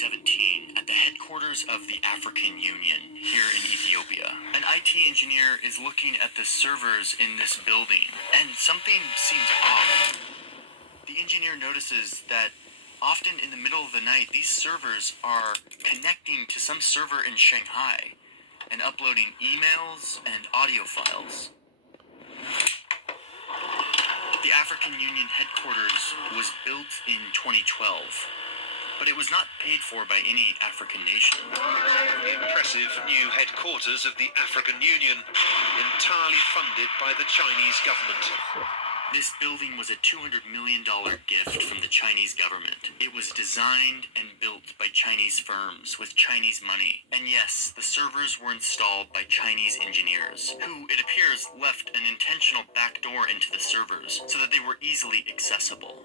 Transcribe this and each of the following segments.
2017 at the headquarters of the African Union here in Ethiopia. An IT engineer is looking at the servers in this building, and something seems off. The engineer notices that often in the middle of the night, these servers are connecting to some server in Shanghai and uploading emails and audio files. The African Union headquarters was built in 2012, but it was not paid for by any African nation. The impressive new headquarters of the African Union, entirely funded by the Chinese government. This building was a $200 million gift from the Chinese government. It was designed and built by Chinese firms with Chinese money. And yes, the servers were installed by Chinese engineers, who, it appears, left an intentional backdoor into the servers so that they were easily accessible.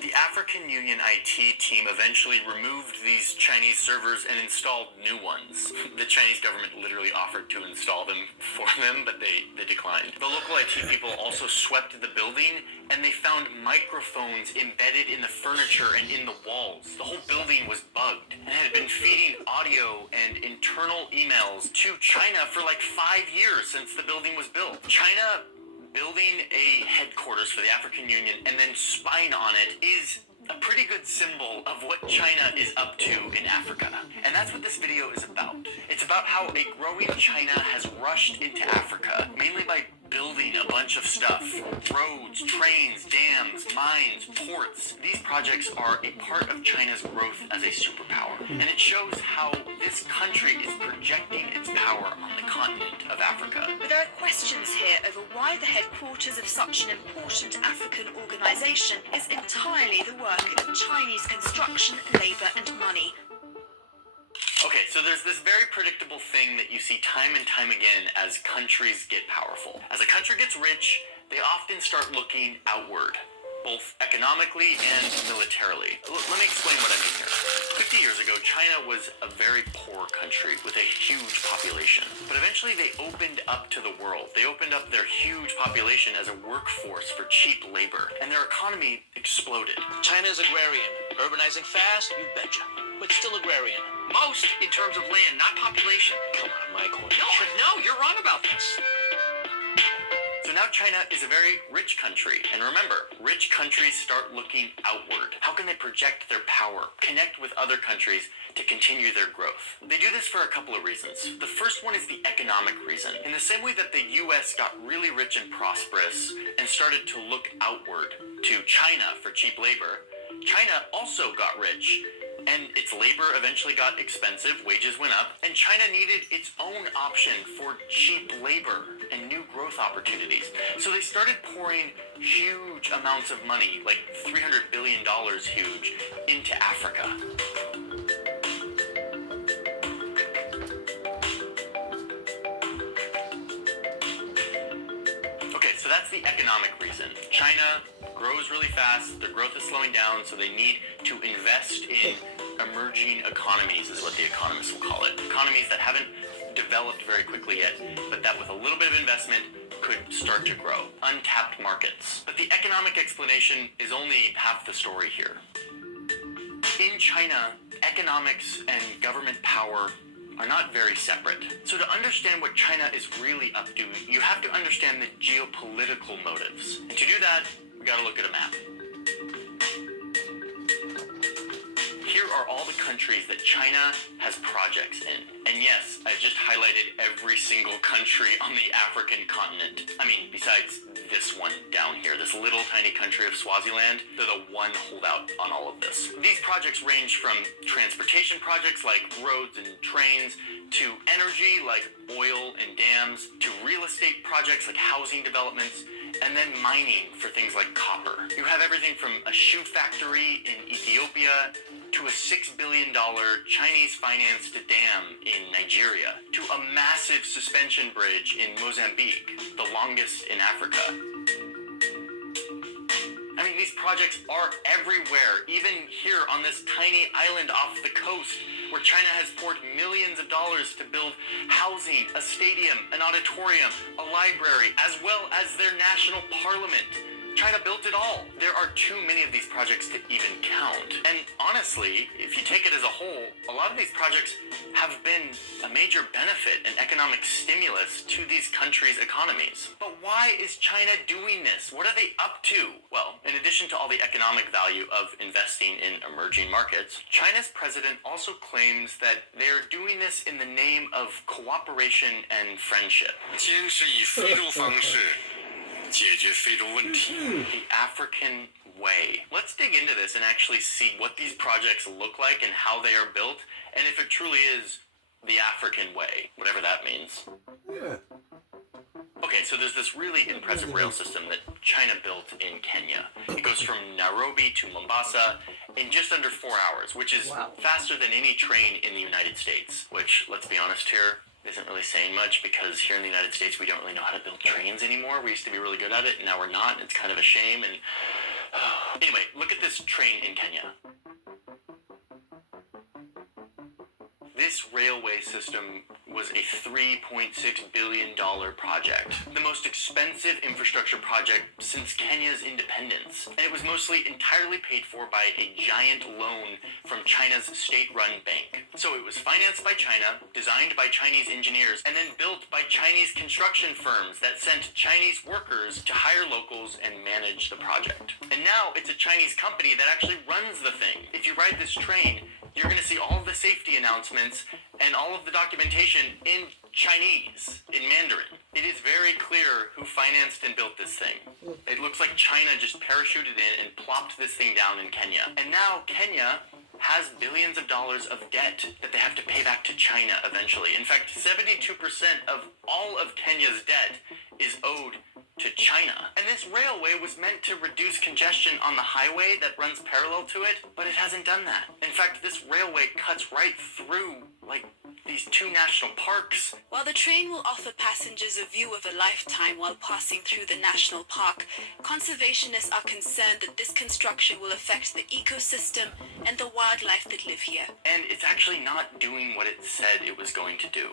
The African Union IT team eventually removed these Chinese servers and installed new ones. The Chinese government literally offered to install them for them, but they declined. The local IT people also swept the building, and they found microphones embedded in the furniture and in the walls. The whole building was bugged and had been feeding audio and internal emails to China for like 5 years since the building was built. China building a headquarters for the African Union and then spying on it is a pretty good symbol of what China is up to in Africa. And that's what this video is about. It's about how a growing China has rushed into Africa, mainly by building a bunch of stuff. Roads, trains, dams, mines, ports. These projects are a part of China's growth as a superpower. And it shows how this country is projecting its power on the continent of Africa. But there are questions here over why the headquarters of such an important African organization is entirely the work of Chinese construction, labor and money. Okay, so there's this very predictable thing that you see time and time again as countries get powerful. As a country gets rich, they often start looking outward, both economically and militarily. Let me explain what I mean here. 50 years ago, China was a very poor country with a huge population. But eventually they opened up to the world. They opened up their huge population as a workforce for cheap labor, and their economy exploded. China's agrarian, urbanizing fast, you betcha, but still agrarian. Most in terms of land, not population. Come on, Michael. No, you're wrong about this. So now China is a very rich country. And remember, rich countries start looking outward. How can they project their power, connect with other countries to continue their growth? They do this for a couple of reasons. The first one is the economic reason. In the same way that the US got really rich and prosperous and started to look outward to China for cheap labor, China also got rich. And its labor eventually got expensive, wages went up, and China needed its own option for cheap labor and new growth opportunities. So they started pouring huge amounts of money, like $300 billion huge, into Africa. Okay, so that's the economic reason. China grows really fast, their growth is slowing down, so they need to invest in emerging economies, is what the economists will call it. Economies that haven't developed very quickly yet, but that with a little bit of investment could start to grow. Untapped markets. But the economic explanation is only half the story here. In China, economics and government power are not very separate. So to understand what China is really up to, you have to understand the geopolitical motives. And to do that, we gotta look at a map. Here are all the countries that China has projects in. And yes, I've just highlighted every single country on the African continent. I mean, besides this one down here, this little tiny country of Swaziland, they're the one holdout on all of this. These projects range from transportation projects like roads and trains, to energy like oil and dams, to real estate projects like housing developments, and then mining for things like copper. You have everything from a shoe factory in Ethiopia to a $6 billion Chinese-financed dam in Nigeria, to a massive suspension bridge in Mozambique, the longest in Africa. I mean, these projects are everywhere, even here on this tiny island off the coast, where China has poured millions of dollars to build housing, a stadium, an auditorium, a library, as well as their national parliament. China built it all. There are too many of these projects to even count. And honestly, if you take it as a whole, a lot of these projects have been a major benefit and economic stimulus to these countries' economies. But why is China doing this? What are they up to? Well, in addition to all the economic value of investing in emerging markets, China's president also claims that they're doing this in the name of cooperation and friendship. 坚持以非洲方式解决非洲问题。 The African way. Let's dig into this and actually see what these projects look like and how they are built, and if it truly is the African way, whatever that means. Yeah. Okay, so there's this really impressive rail system that China built in Kenya. It goes from Nairobi to Mombasa in just under 4 hours, which is faster than any train in the United States, which, let's be honest here, isn't really saying much because here in the United States we don't really know how to build trains anymore. We used to be really good at it, and now we're not. It's kind of a shame. And anyway, look at this train in Kenya. This railway system was a $3.6 billion project, the most expensive infrastructure project since Kenya's independence. And it was mostly entirely paid for by a giant loan from China's state-run bank. So it was financed by China, designed by Chinese engineers, and then built by Chinese construction firms that sent Chinese workers to hire locals and manage the project. And now it's a Chinese company that actually runs the thing. If you ride this train, you're going to see all of the safety announcements and all of the documentation in Chinese, in Mandarin. It is very clear who financed and built this thing. It looks like China just parachuted in and plopped this thing down in Kenya. And now Kenya has billions of dollars of debt that they have to pay back to China eventually. In fact, 72% of all of Kenya's debt is owed to China. And this railway was meant to reduce congestion on the highway that runs parallel to it, but it hasn't done that. In fact, this railway cuts right through, like, these two national parks. While the train will offer passengers a view of a lifetime while passing through the national park, conservationists are concerned that this construction will affect the ecosystem and the wildlife that live here. And it's actually not doing what it said it was going to do.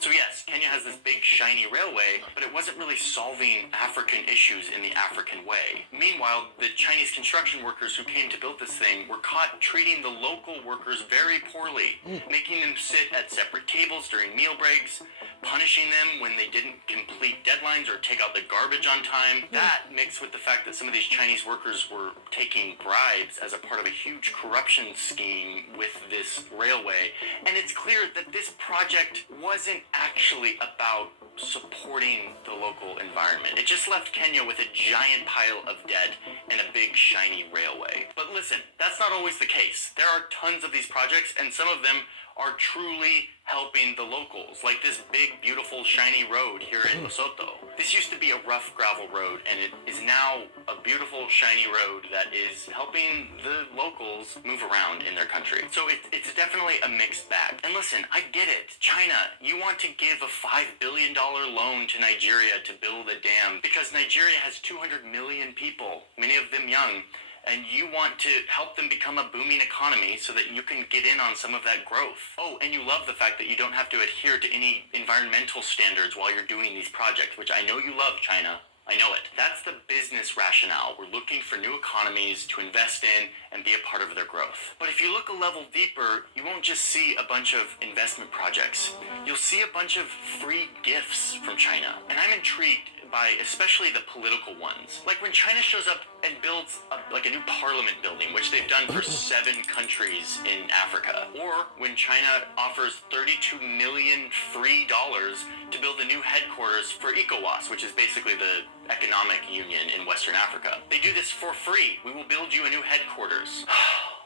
So yes, Kenya has this big shiny railway, but it wasn't really solving African issues in the African way. Meanwhile, the Chinese construction workers who came to build this thing were caught treating the local workers very poorly, making them sit at separate tables during meal breaks, punishing them when they didn't complete deadlines or take out the garbage on time. That, mixed with the fact that some of these Chinese workers were taking bribes as a part of a huge corruption scheme with this railway. And it's clear that this project wasn't actually about supporting the local environment. It just left Kenya with a giant pile of debt and a big shiny railway. But listen, that's not always the case. There are tons of these projects, and some of them are truly helping the locals, like this big, beautiful, shiny road here in Lesotho. This used to be a rough gravel road, and it is now a beautiful, shiny road that is helping the locals move around in their country. So it's definitely a mixed bag. And listen, I get it. China, you want to give a $5 billion loan to Nigeria to build a dam because Nigeria has 200 million people, many of them young, and you want to help them become a booming economy so that you can get in on some of that growth. Oh, and you love the fact that you don't have to adhere to any environmental standards while you're doing these projects, which I know you love, China. I know it. That's the business rationale. We're looking for new economies to invest in and be a part of their growth. But if you look a level deeper, you won't just see a bunch of investment projects. You'll see a bunch of free gifts from China. And I'm intrigued by especially the political ones. Like when China shows up and builds a new parliament building, which they've done for 7 countries in Africa. Or when China offers $32 million free dollars to build a new headquarters for ECOWAS, which is basically the economic union in Western Africa. They do this for free. We will build you a new headquarters.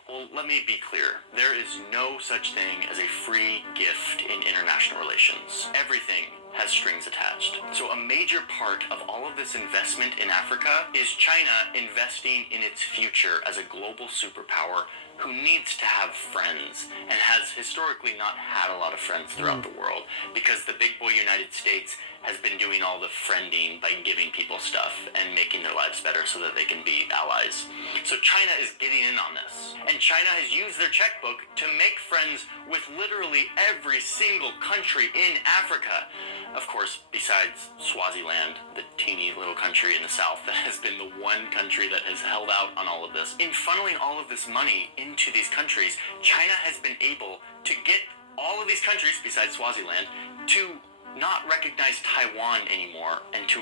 Well, let me be clear. There is no such thing as a free gift in international relations. Everything has strings attached. So a major part of all of this investment in Africa is China investing in its future as a global superpower who needs to have friends and has historically not had a lot of friends throughout the world because the big boy United States has been doing all the friending by giving people stuff and making their lives better so that they can be allies. So China is getting in on this. And China has used their checkbook to make friends with literally every single country in Africa. Of course, besides Swaziland, the teeny little country in the south that has been the one country that has held out on all of this. In funneling all of this money into these countries, China has been able to get all of these countries, besides Swaziland, to not recognize Taiwan anymore and to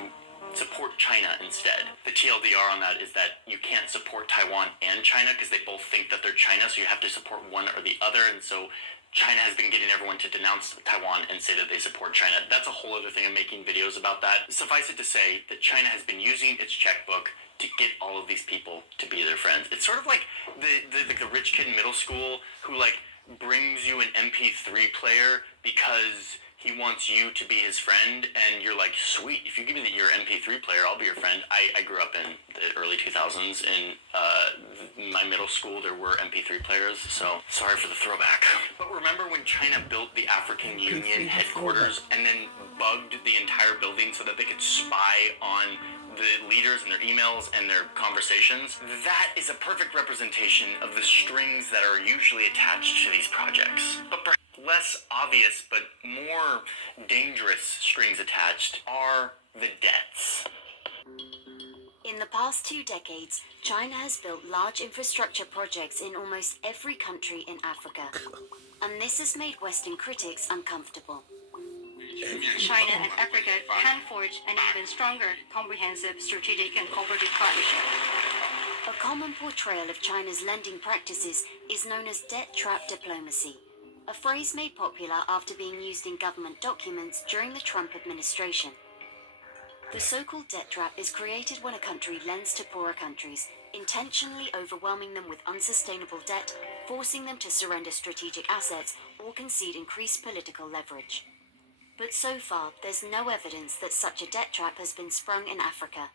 support China instead. The TLDR on that is that you can't support Taiwan and China because they both think that they're China, so you have to support one or the other, and so China has been getting everyone to denounce Taiwan and say that they support China. That's a whole other thing. I'm making videos about that. Suffice it to say that China has been using its checkbook to get all of these people to be their friends. It's sort of like the rich kid in middle school who like brings you an MP3 player because he wants you to be his friend, and you're like, sweet, if you give me your MP3 player, I'll be your friend. I grew up in the early 2000s. In my middle school, there were MP3 players, so sorry for the throwback. But remember when China built the African Union headquarters and then bugged the entire building so that they could spy on the leaders and their emails and their conversations? That is a perfect representation of the strings that are usually attached to these projects. But perhaps less obvious but more dangerous strings attached are the debts. In the past 2 decades, China has built large infrastructure projects in almost every country in Africa. And this has made Western critics uncomfortable. China and Africa can forge an even stronger, comprehensive strategic and cooperative partnership. A common portrayal of China's lending practices is known as debt trap diplomacy, a phrase made popular after being used in government documents during the Trump administration. The so-called debt trap is created when a country lends to poorer countries, intentionally overwhelming them with unsustainable debt, forcing them to surrender strategic assets or concede increased political leverage. But so far, there's no evidence that such a debt trap has been sprung in Africa.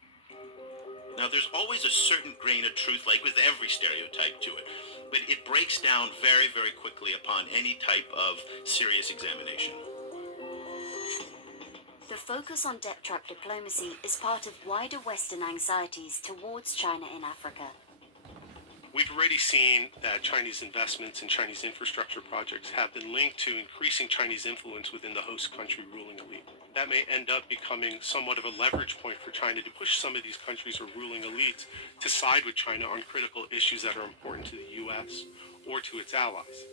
Now, there's always a certain grain of truth, like with every stereotype to it, but it breaks down very, very quickly upon any type of serious examination. The focus on debt trap diplomacy is part of wider Western anxieties towards China in Africa. We've already seen that Chinese investments in Chinese infrastructure projects have been linked to increasing Chinese influence within the host country ruling elite. That may end up becoming somewhat of a leverage point for China to push some of these countries or ruling elites to side with China on critical issues that are important to the U.S. or to its allies.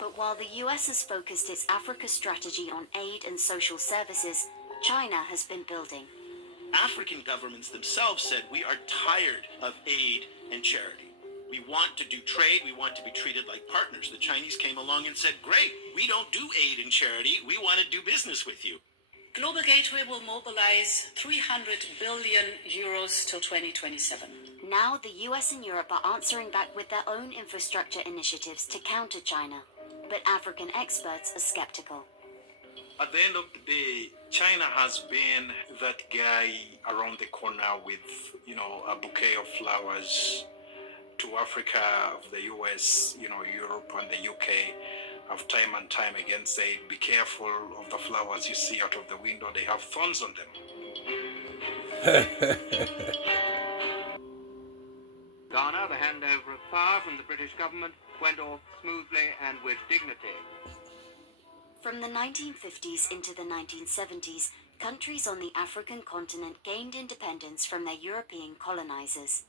But while the U.S. has focused its Africa strategy on aid and social services, China has been building. African governments themselves said, we are tired of aid and charity. We want to do trade. We want to be treated like partners. The Chinese came along and said, great, we don't do aid and charity. We want to do business with you. Global Gateway will mobilize 300 billion euros till 2027. Now the US and Europe are answering back with their own infrastructure initiatives to counter China. But African experts are skeptical. At the end of the day, China has been that guy around the corner with, a bouquet of flowers to Africa, of the US, Europe and the UK have time and time again said, be careful of the flowers you see out of the window, they have thorns on them. Ghana, the handover of power from the British government went off smoothly and with dignity. From the 1950s into the 1970s, countries on the African continent gained independence from their European colonizers.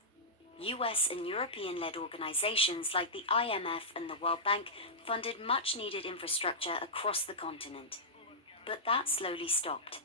US and European-led organizations like the IMF and the World Bank funded much-needed infrastructure across the continent. But that slowly stopped.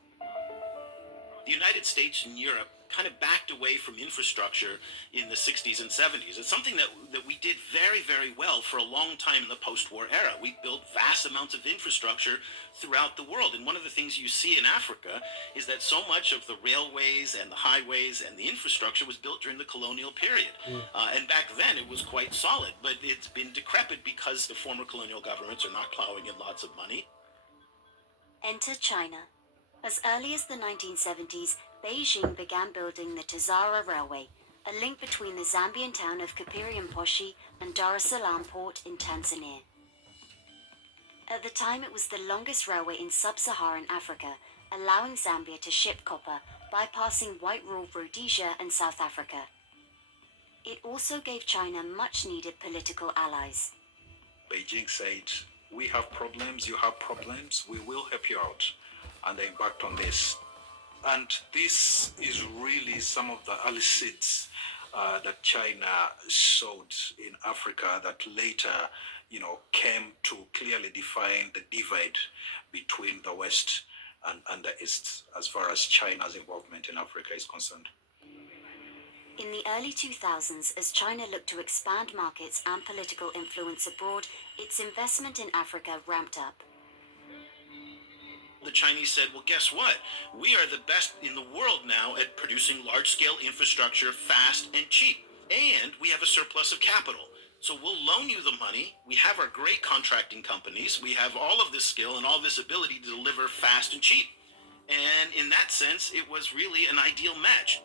The United States and Europe kind of backed away from infrastructure in the 60s and 70s. It's something that we did very, very well for a long time in the post-war era. We built vast amounts of infrastructure throughout the world. And one of the things you see in Africa is that so much of the railways and the highways and the infrastructure was built during the colonial period. And back then it was quite solid, but it's been decrepit because the former colonial governments are not plowing in lots of money. Enter China. As early as the 1970s, Beijing began building the Tazara Railway, a link between the Zambian town of Kapiriamposhi and Dar es Salaam port in Tanzania. At the time, it was the longest railway in sub-Saharan Africa, allowing Zambia to ship copper, bypassing white ruled Rhodesia and South Africa. It also gave China much-needed political allies. Beijing said, we have problems, you have problems, we will help you out. And they embarked on this. And this is really some of the early seeds that China sowed in Africa that later, came to clearly define the divide between the West and the East as far as China's involvement in Africa is concerned. In the early 2000s, as China looked to expand markets and political influence abroad, its investment in Africa ramped up. The Chinese said, well, guess what? We are the best in the world now at producing large-scale infrastructure fast and cheap. And we have a surplus of capital. So we'll loan you the money. We have our great contracting companies. We have all of this skill and all this ability to deliver fast and cheap. And in that sense, it was really an ideal match.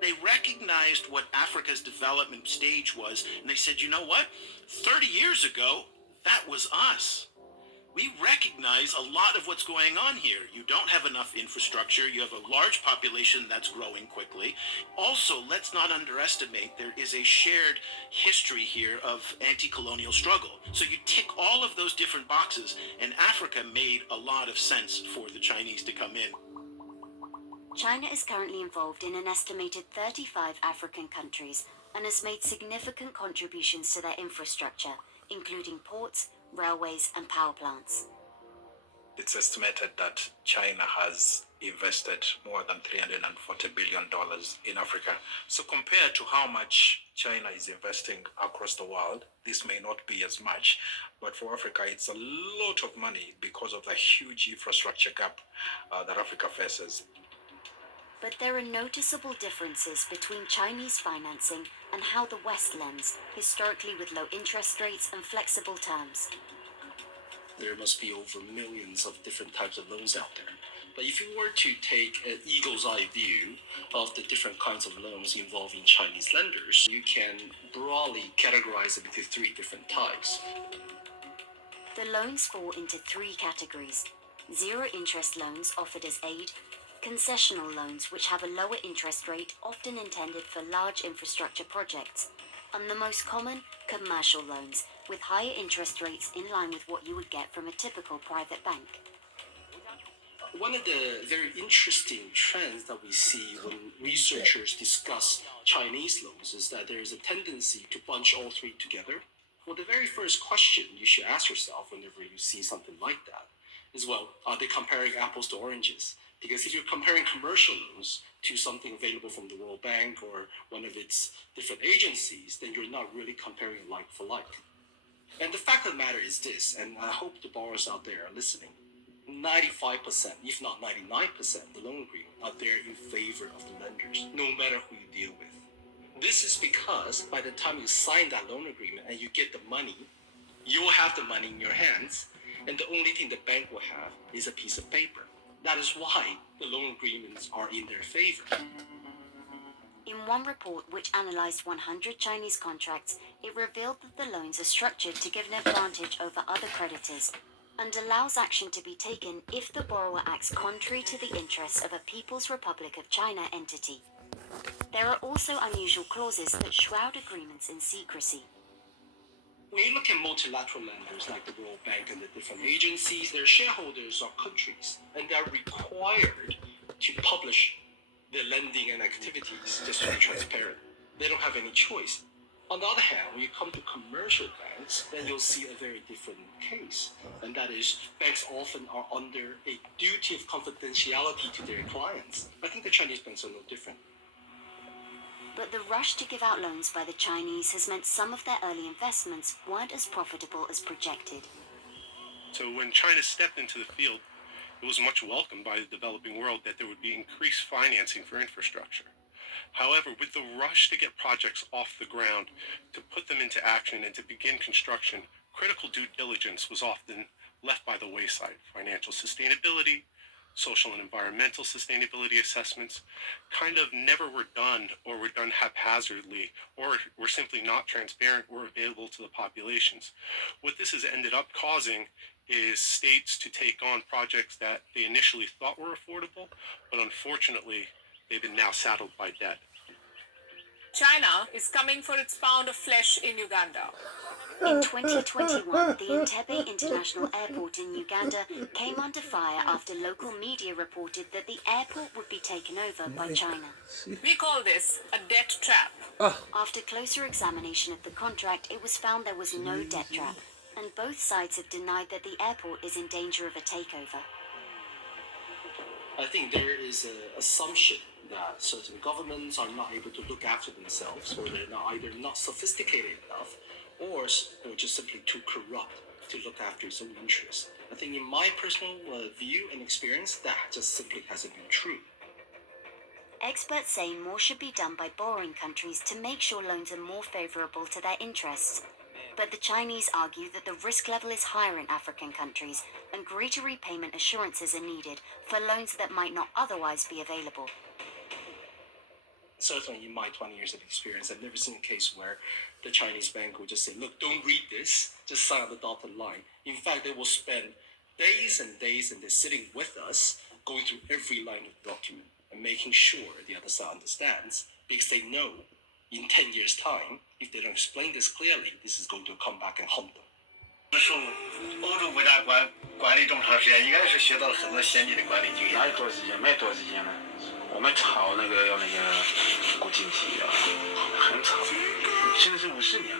They recognized what Africa's development stage was, and they said, you know what? 30 years ago, that was us. We recognize a lot of what's going on here. You don't have enough infrastructure. You have a large population that's growing quickly. Also, let's not underestimate there is a shared history here of anti-colonial struggle. So you tick all of those different boxes, and Africa made a lot of sense for the Chinese to come in. China is currently involved in an estimated 35 African countries and has made significant contributions to their infrastructure, including ports, railways and power plants. It's estimated that China has invested more than $340 billion in Africa. So compared to how much China is investing across the world, this may not be as much, but for Africa it's a lot of money because of the huge infrastructure gap that Africa faces. But there are noticeable differences between Chinese financing and how the West lends, historically with low interest rates and flexible terms. There must be over millions of different types of loans out there. But if you were to take an eagle's eye view of the different kinds of loans involving Chinese lenders, you can broadly categorize it into three different types. The loans fall into three categories: zero interest loans offered as aid, concessional loans which have a lower interest rate often intended for large infrastructure projects, and the most common, commercial loans with higher interest rates in line with what you would get from a typical private bank. One of the very interesting trends that we see when researchers discuss Chinese loans is that there is a tendency to bunch all three together. Well, the very first question you should ask yourself whenever you see something like that is, well, are they comparing apples to oranges? Because if you're comparing commercial loans to something available from the World Bank or one of its different agencies, then you're not really comparing like for like. And the fact of the matter is this, and I hope the borrowers out there are listening, 95%, if not 99% of the loan agreement are there in favor of the lenders, no matter who you deal with. This is because by the time you sign that loan agreement and you get the money, you'll have the money in your hands, and the only thing the bank will have is a piece of paper. That is why the loan agreements are in their favor. In one report which analyzed 100 Chinese contracts, it revealed that the loans are structured to give an advantage over other creditors and allows action to be taken if the borrower acts contrary to the interests of a People's Republic of China entity. There are also unusual clauses that shroud agreements in secrecy. When you look at multilateral lenders like the World Bank and the different agencies, their shareholders are countries, and they're required to publish their lending and activities just to be transparent. They don't have any choice. On the other hand, when you come to commercial banks, then you'll see a very different case, and that is banks often are under a duty of confidentiality to their clients. I think the Chinese banks are no different. But the rush to give out loans by the Chinese has meant some of their early investments weren't as profitable as projected. So when China stepped into the field, it was much welcomed by the developing world that there would be increased financing for infrastructure. However, with the rush to get projects off the ground, to put them into action and to begin construction, critical due diligence was often left by the wayside. Financial sustainability, social and environmental sustainability assessments kind of never were done, or were done haphazardly, or were simply not transparent or available to the populations. What this has ended up causing is states to take on projects that they initially thought were affordable, but unfortunately they've been now saddled by debt. China is coming for its pound of flesh in Uganda. In 2021, the Entebbe International Airport in Uganda came under fire after local media reported that the airport would be taken over by China. We call this a debt trap. After closer examination of the contract, it was found there was no debt trap, and both sides have denied that the airport is in danger of a takeover. I think there is an assumption that certain governments are not able to look after themselves, or they're either not sophisticated enough, or they're just simply too corrupt to look after its own interests. I think in my personal view and experience, that just simply hasn't been true. Experts say more should be done by borrowing countries to make sure loans are more favorable to their interests. But the Chinese argue that the risk level is higher in African countries, and greater repayment assurances are needed for loans that might not otherwise be available. Certainly in my 20 years of experience, I've never seen a case where the Chinese bank will just say, look, don't read this, just sign the dotted line. In fact, they will spend days and days and they're sitting with us, going through every line of the document and making sure the other side understands, because they know in 10 years' time, if they don't explain this clearly, this is going to come back and haunt them. 受欧洲国家管理这么长时间，应该是学到了很多先进的管理经验。哪有多少时间？没多少时间了。我们炒那个要那个国经济啊，很炒。现在是50年，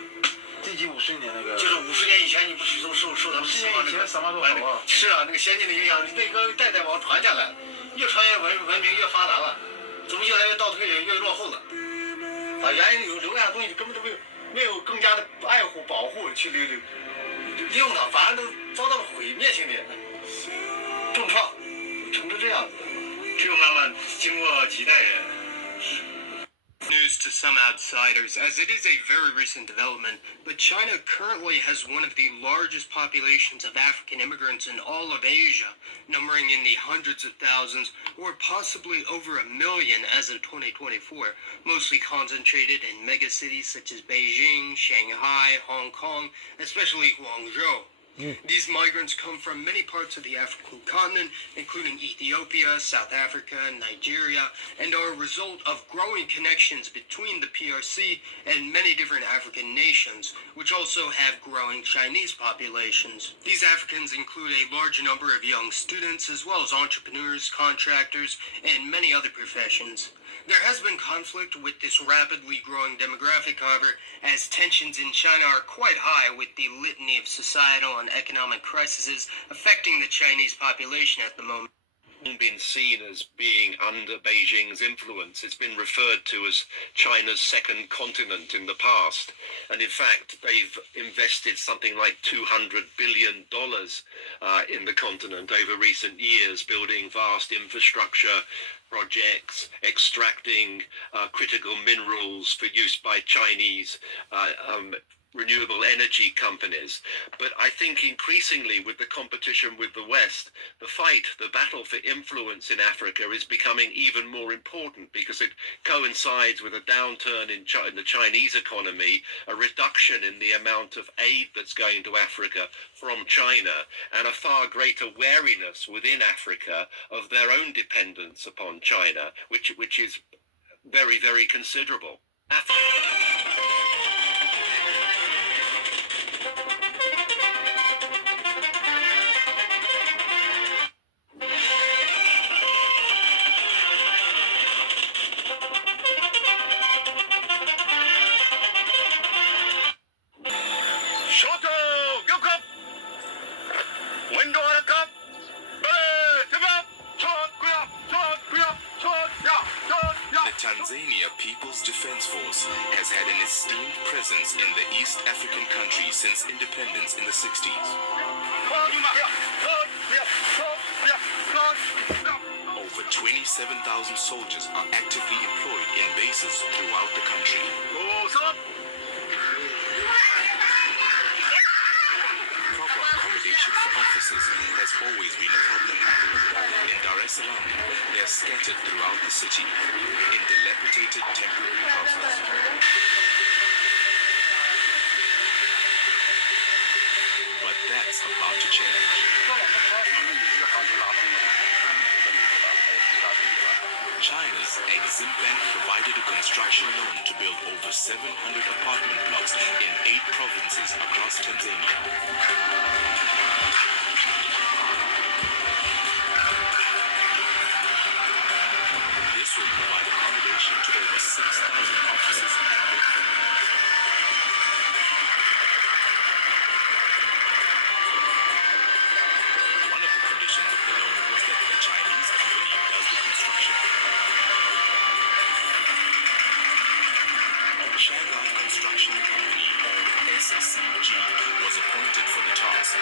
第几50年那个？就是50年以前，你不是受他们西方那个什么都好啊？是啊，那个先进的影响，那个代代往传下来，越传越文明越发达了，怎么越来越倒退，越落后了？把原来留下的东西根本都没有更加的爱护保护去利用它，反而都遭到了毁灭性的重创，成这样子，只有慢慢经过几代人。News to some outsiders, as it is a very recent development, but China currently has one of the largest populations of African immigrants in all of Asia, numbering in the hundreds of thousands or possibly over 1 million as of 2024, mostly concentrated in megacities such as Beijing, Shanghai, Hong Kong, especially Guangzhou. These migrants come from many parts of the African continent, including Ethiopia, South Africa, Nigeria, and are a result of growing connections between the PRC and many different African nations, which also have growing Chinese populations. These Africans include a large number of young students, as well as entrepreneurs, contractors, and many other professions. There has been conflict with this rapidly growing demographic, however, as tensions in China are quite high with the litany of societal and economic crises affecting the Chinese population at the moment. Been seen as being under Beijing's influence. It's been referred to as China's second continent in the past. And in fact, they've invested something like $200 billion in the continent over recent years, building vast infrastructure projects, extracting critical minerals for use by Chinese renewable energy companies. But I think increasingly with the competition with the West, the battle for influence in Africa is becoming even more important because it coincides with a downturn in the Chinese economy, a reduction in the amount of aid that's going to Africa from China, and a far greater wariness within Africa of their own dependence upon China, which is very, very considerable. Tanzania People's Defense Force has had an esteemed presence in the East African country since independence in the 60s. Over 27,000 soldiers are actively employed in bases throughout the country. Proper accommodation for officers has always been a problem. In Dar es Salaam, they are scattered throughout the city in dilapidated temporary houses. But that's about to change. China's Exim Bank provided a construction loan to build over 700 apartment blocks in 8 provinces across Tanzania. This will provide accommodation to over 6,000 officers and their families. One of the conditions of the loan was that the Chinese company does the construction. Shanghai Construction Company, or SCG, was appointed for the task.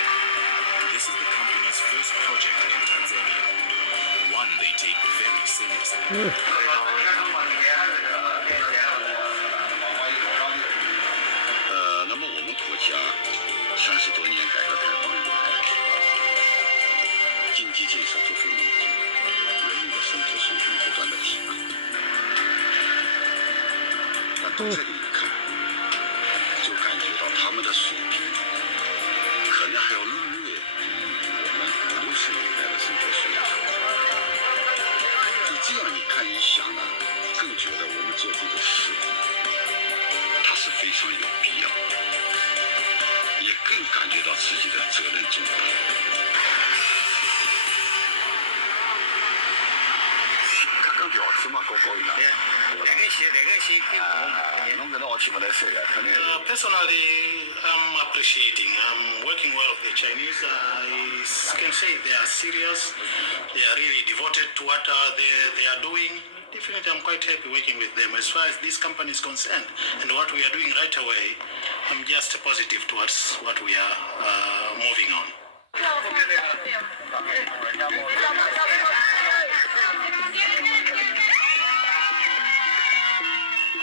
This is the company's first project in Tanzania, one they take very seriously. 那么我们国家30多年改革开放以来，经济建设突飞猛进，人民的生活水平不断的提高。但到这里一看，就感觉到他们的水平可能还要略低于我们50年代的生活水平。就这样一看一想呢，更觉得我们做这个事，它是非常有必要，也更感觉到自己的责任重大。看跟表子嘛，高高一点。侬搿能学起勿来手呀，肯定。Personally, I'm appreciating. I'm working well with the Chinese. I can say they are serious. They are really devoted to what they are doing. Definitely, I'm quite happy working with them. As far as this company is concerned and what we are doing right away, I'm just positive towards what we are moving on.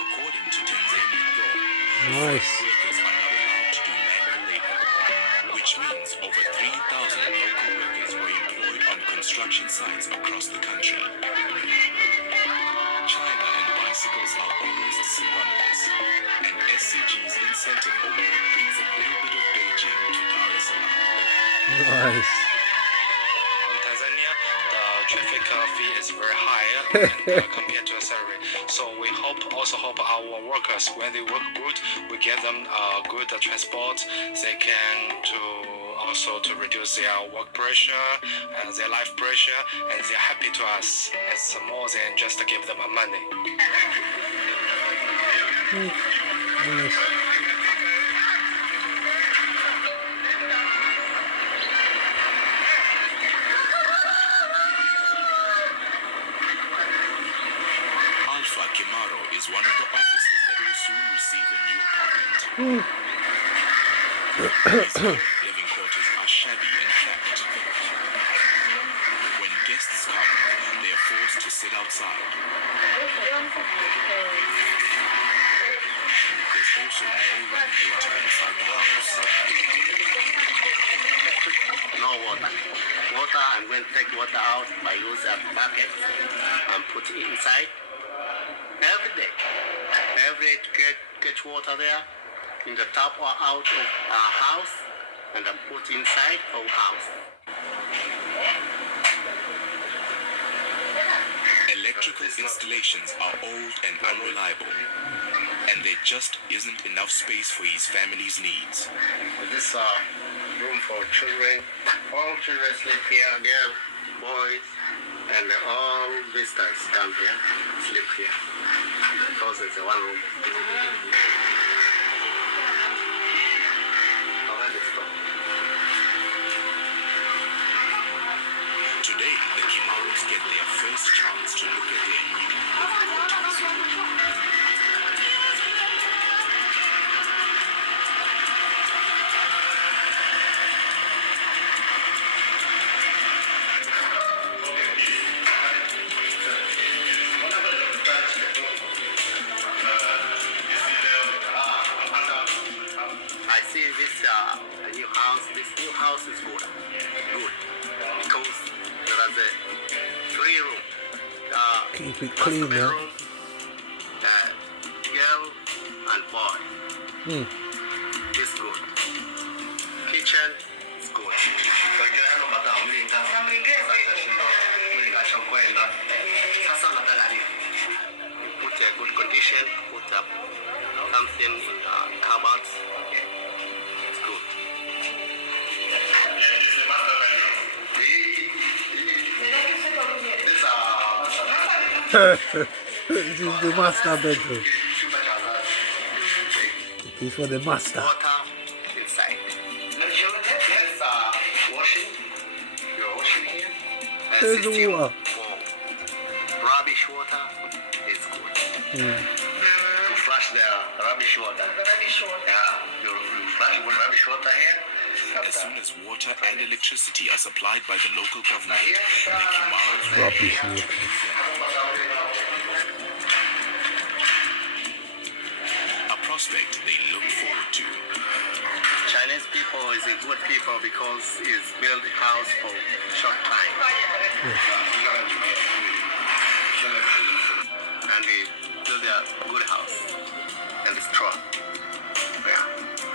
According to Tanzanian law, Nice. workers are not allowed to do manual labor, which means over 3,000 local workers were employed on construction sites across the country. China and bicycles are almost synonymous, and SCG's incentive award brings a little bit of Beijing to Dar es Salaam. Nice. In Tanzania, the traffic fee is very high compared to the salary. So we also hope our workers, when they work good, we get them good transport. They can also to reduce their work pressure and their life pressure, and they're happy to us. It's more than just to give them money. Nice. Alpha Kimaro is one of the offices that will soon receive a new apartment. His living quarters are shabby and cramped. When guests come, they are forced to sit outside. There's also no running water inside the house. No water. Water, I'm going to take water out. I use a bucket and put it inside. Every day. Every day to get water there. In the tap or out of our house. And then put inside our house. Electrical installations are old and unreliable, and there just isn't enough space for his family's needs. This room for children. All children sleep here, girls, boys, and all visitors come here, sleep here. Because it's a one room. Today, the Kimaros get their first chance to look at their new living quarters. I see this new house. This new house is good. Good. Because there is a 3 room. Keep it clean, man. Room, girl and boy. It's good. Kitchen is good. Sasa nataka condition, put up something in cupboards. Okay. It's good. Yeah, this is the master bedroom. This is the master bedroom. It is for the master. Water inside. There's washing. You're washing here. There's the water. For rubbish water is good. To flush the rubbish water. Yeah, you flush with rubbish water here. As soon as water and electricity are supplied by the local government, the Kimars Rubbish water. a prospect they look forward to. Chinese people is a good people because it's built a house for short time. And they build a good house and strong. Yeah.